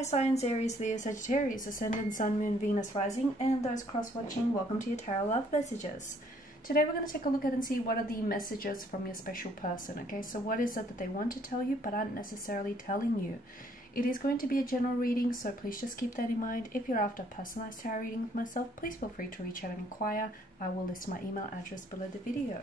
fire signs, Aries, Leo, Sagittarius, Ascendant, Sun, Moon, Venus, Rising, and those cross-watching, welcome to your Tarot Love Messages. Today we're going to take a look at and see what are the messages from your special person, okay? So what is it that they want to tell you but aren't necessarily telling you? It is going to be a general reading, so please just keep that in mind. If you're after a personalized tarot reading with myself, please feel free to reach out and inquire. I will list my email address below the video.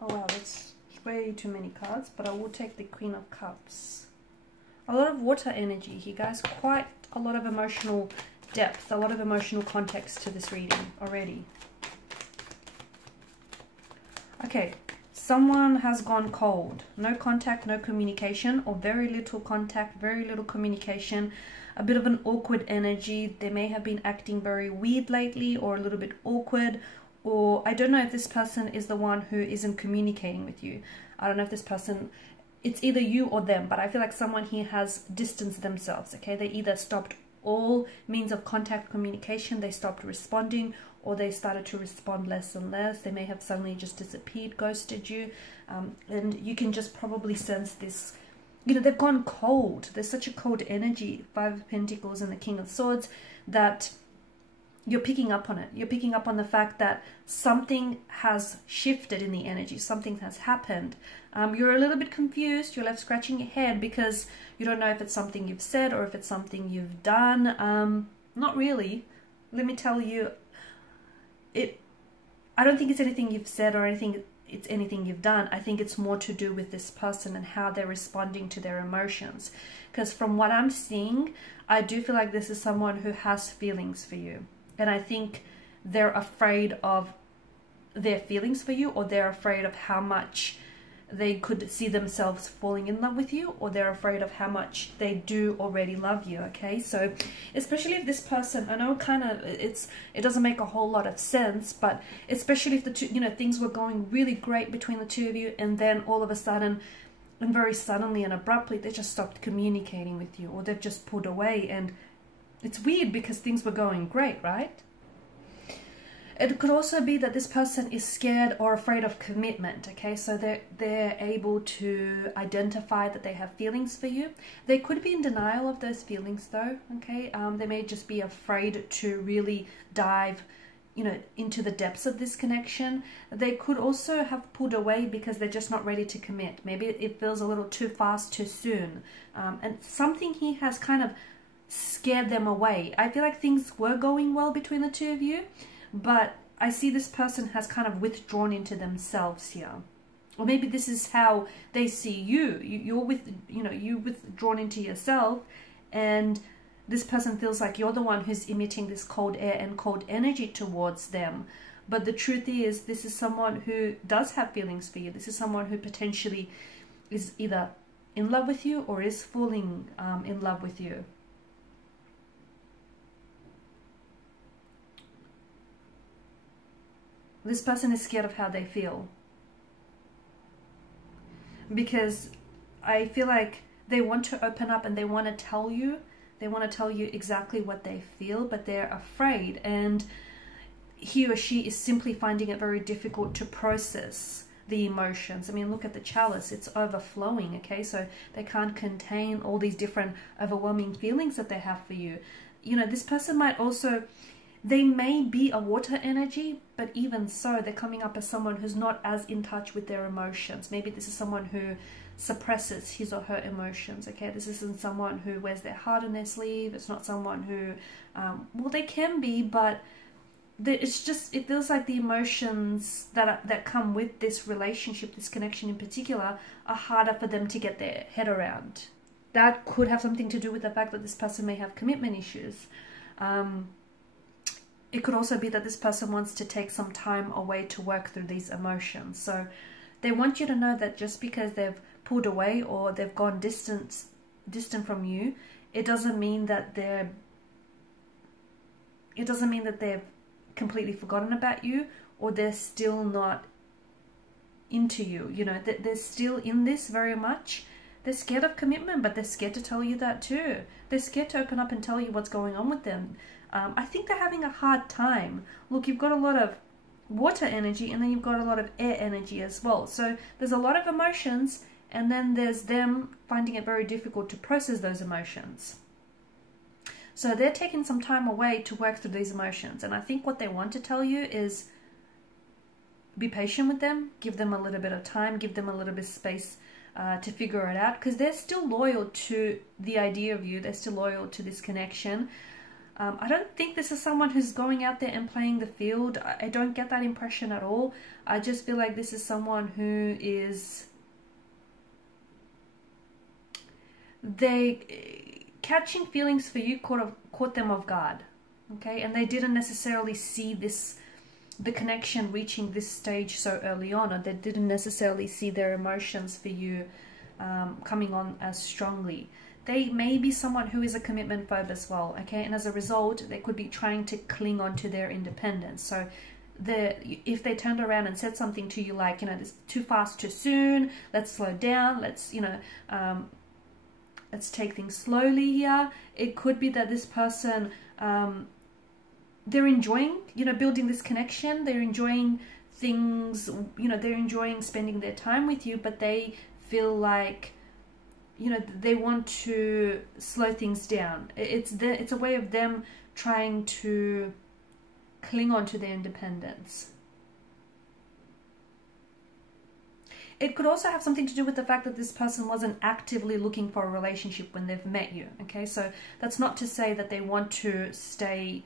Oh wow, that's way too many cards, but I will take the Queen of Cups. A lot of water energy here, guys. Quite a lot of emotional depth, a lot of emotional context to this reading already. Okay, someone has gone cold. No contact, no communication, or very little contact, very little communication. A bit of an awkward energy. They may have been acting very weird lately, or a little bit awkward. Or I don't know if this person is the one who isn't communicating with you. I don't know if this person, it's either you or them, but I feel like someone here has distanced themselves, okay? They either stopped all means of contact communication, they stopped responding, or they started to respond less and less. They may have suddenly just disappeared, ghosted you, and you can just probably sense this, you know, they've gone cold. There's such a cold energy, Five of Pentacles and the King of Swords, that you're picking up on it. You're picking up on the fact that something has shifted in the energy. Something has happened. You're a little bit confused. You're left scratching your head because you don't know if it's something you've said or if it's something you've done. Not really. Let me tell you, I don't think it's anything you've said or it's anything you've done. I think it's more to do with this person and how they're responding to their emotions. Because from what I'm seeing, I do feel like this is someone who has feelings for you. And I think they're afraid of their feelings for you, or they're afraid of how much they could see themselves falling in love with you, or they're afraid of how much they do already love you, okay? So especially if this person, I know kind of it doesn't make a whole lot of sense, but especially if the two, you know, things were going really great between the two of you, and then all of a sudden, and very suddenly and abruptly, they just stopped communicating with you, or they've just pulled away. And it's weird because things were going great, right? It could also be that this person is scared or afraid of commitment, okay? So they're able to identify that they have feelings for you. They could be in denial of those feelings though, okay? They may just be afraid to really dive, you know, into the depths of this connection. They could also have pulled away because they're just not ready to commit. Maybe it feels a little too fast, too soon. And something here has kind of scared them away. I feel like things were going well between the two of you, but I see this person has kind of withdrawn into themselves here. Or maybe this is how they see you. You're withdrawn into yourself, and this person feels like you're the one who's emitting this cold air and cold energy towards them. But the truth is, this is someone who does have feelings for you. This is someone who potentially is either in love with you or is falling in love with you. This person is scared of how they feel, because I feel like they want to open up and they want to tell you. They want to tell you exactly what they feel, but they're afraid, and he or she is simply finding it very difficult to process the emotions. I mean, look at the chalice. It's overflowing, okay? So they can't contain all these different overwhelming feelings that they have for you. You know, this person might also, they may be a water energy, but even so, they're coming up as someone who's not as in touch with their emotions. Maybe this is someone who suppresses his or her emotions, okay? This isn't someone who wears their heart on their sleeve. It's not someone who, well, they can be, but it's just, it feels like the emotions that come with this relationship, this connection in particular, are harder for them to get their head around. That could have something to do with the fact that this person may have commitment issues. It could also be that this person wants to take some time away to work through these emotions. So They want you to know that just because they've pulled away or they've gone distant from you, it doesn't mean that they've completely forgotten about you, or they're still not into you. You know, they're still in this very much. They're scared of commitment, but they're scared to tell you that too. They're scared to open up and tell you what's going on with them. I think they're having a hard time. Look, you've got a lot of water energy, and then you've got a lot of air energy as well. So there's a lot of emotions, and then there's them finding it very difficult to process those emotions. So they're taking some time away to work through these emotions. And I think what they want to tell you is be patient with them, give them a little bit of time, give them a little bit of space to figure it out, because they're still loyal to the idea of you. They're still loyal to this connection. I don't think this is someone who's going out there and playing the field. I don't get that impression at all. I just feel like this is someone who is... catching feelings for you caught them off guard, okay? And they didn't necessarily see the connection reaching this stage so early on, or they didn't necessarily see their emotions for you coming on as strongly. They may be someone who is a commitment phobe as well, okay? And as a result, they could be trying to cling on to their independence. So if they turned around and said something to you like, you know, this too fast, too soon, let's slow down, let's, you know, let's take things slowly here. It could be that this person, they're enjoying, you know, building this connection. They're enjoying things, you know, they're enjoying spending their time with you, but they feel like, you know, they want to slow things down. It's a way of them trying to cling on to their independence. It could also have something to do with the fact that this person wasn't actively looking for a relationship when they've met you, okay? So that's not to say that they want to stay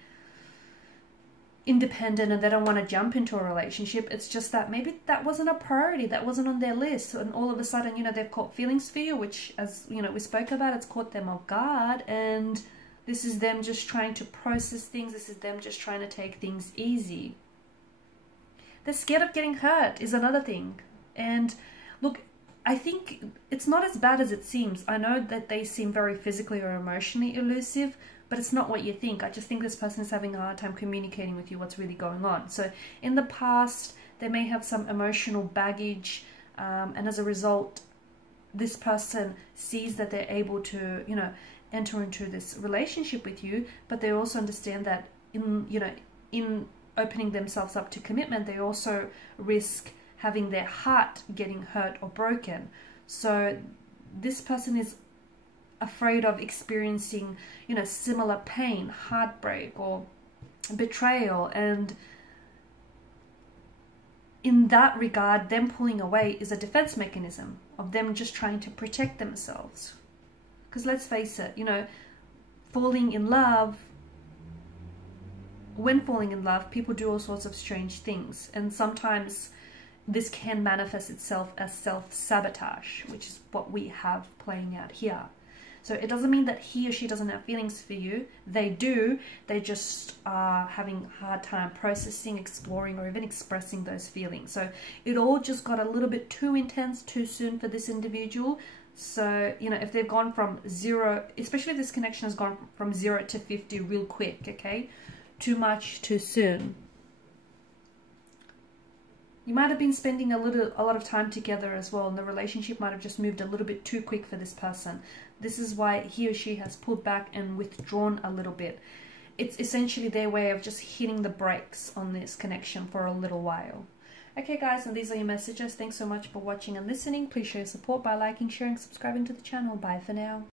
independent and they don't want to jump into a relationship. It's just that maybe that wasn't a priority, that wasn't on their list, and all of a sudden, you know, they've caught feelings for you, which, as you know, we spoke about, it's caught them off guard, and this is them just trying to process things. This is them just trying to take things easy. They're scared of getting hurt is another thing. And look, I think it's not as bad as it seems. I know that they seem very physically or emotionally elusive, but it's not what you think. I just think this person is having a hard time communicating with you what's really going on. So in the past, they may have some emotional baggage, and as a result, this person sees that they're able to, you know, enter into this relationship with you, but they also understand that in opening themselves up to commitment, they also risk having their heart getting hurt or broken. So this person is afraid of experiencing, you know, similar pain, heartbreak, or betrayal. And in that regard, them pulling away is a defense mechanism of them just trying to protect themselves. Because let's face it, you know, falling in love, when falling in love, people do all sorts of strange things. And sometimes this can manifest itself as self-sabotage, which is what we have playing out here. So it doesn't mean that he or she doesn't have feelings for you. They do. They just are having a hard time processing, exploring, or even expressing those feelings. So it all just got a little bit too intense too soon for this individual. So, you know, if they've gone from 0, especially if this connection has gone from 0 to 50 real quick, okay? Too much, too soon. You might have been spending a lot of time together as well, and the relationship might have just moved a little bit too quick for this person. This is why he or she has pulled back and withdrawn a little bit. It's essentially their way of just hitting the brakes on this connection for a little while. Okay guys, and these are your messages. Thanks so much for watching and listening. Please show your support by liking, sharing, subscribing to the channel. Bye for now.